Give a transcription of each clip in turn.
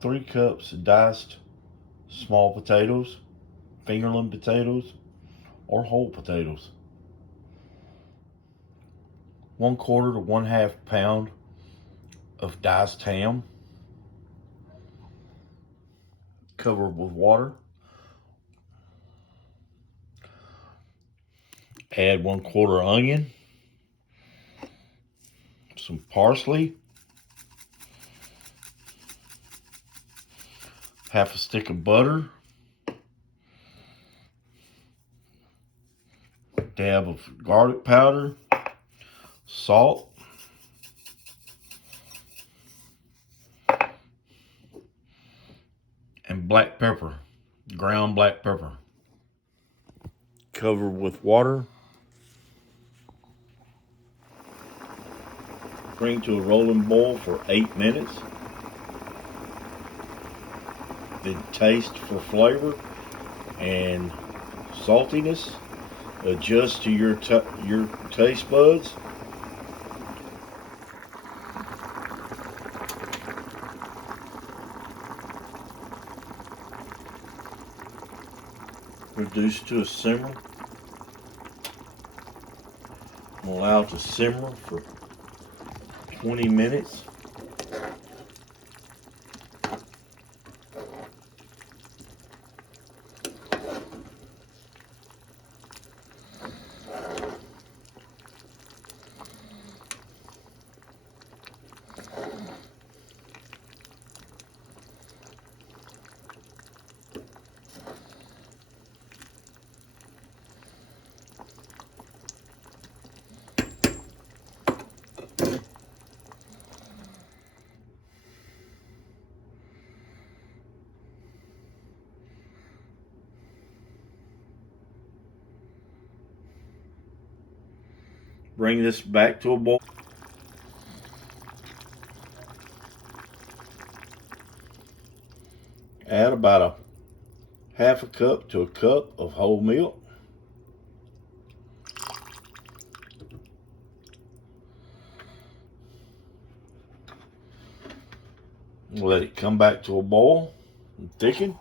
3 cups diced small potatoes, fingerling potatoes, or whole potatoes. 1/4 to 1/2 pound of diced ham, covered with water. Add 1/4 onion, some parsley, half a stick of butter, dab of garlic powder, salt, and black pepper, ground black pepper. Cover with water. Bring to a rolling boil for 8 minutes. Then taste for flavor and saltiness. Adjust to your taste buds. Reduce to a simmer. Allow it to simmer for 20 minutes. Bring this back to a boil. Add about a 1/2 cup to a cup of whole milk. Let it come back to a boil and thicken.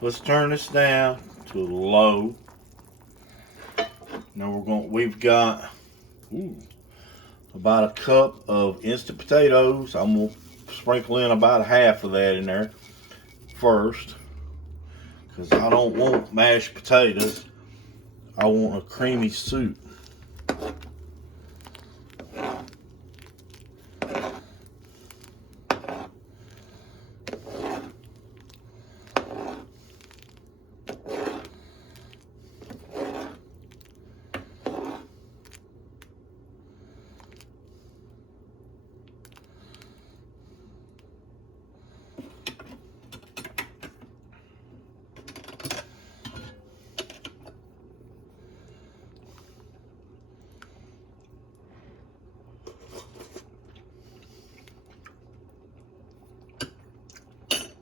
Let's turn this down to low. Now we've got about a cup of instant potatoes. I'm gonna sprinkle in about 1/2 of that in there first, because I don't want mashed potatoes. I want a creamy soup.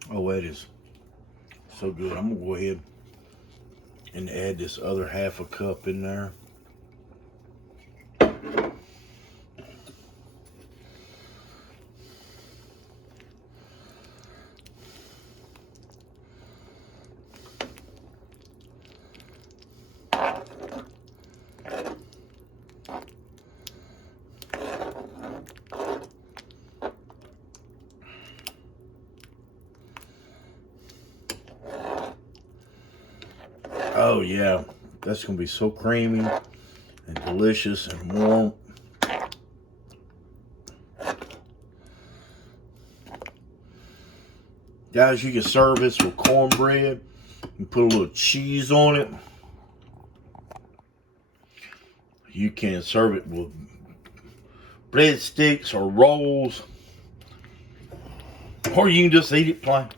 Oh, that is so good. I'm gonna go ahead and add this other 1/2 cup in there. Oh yeah, that's gonna be so creamy and delicious and warm. Guys, you can serve this with cornbread and put a little cheese on it. You can serve it with breadsticks or rolls, or you can just eat it plain.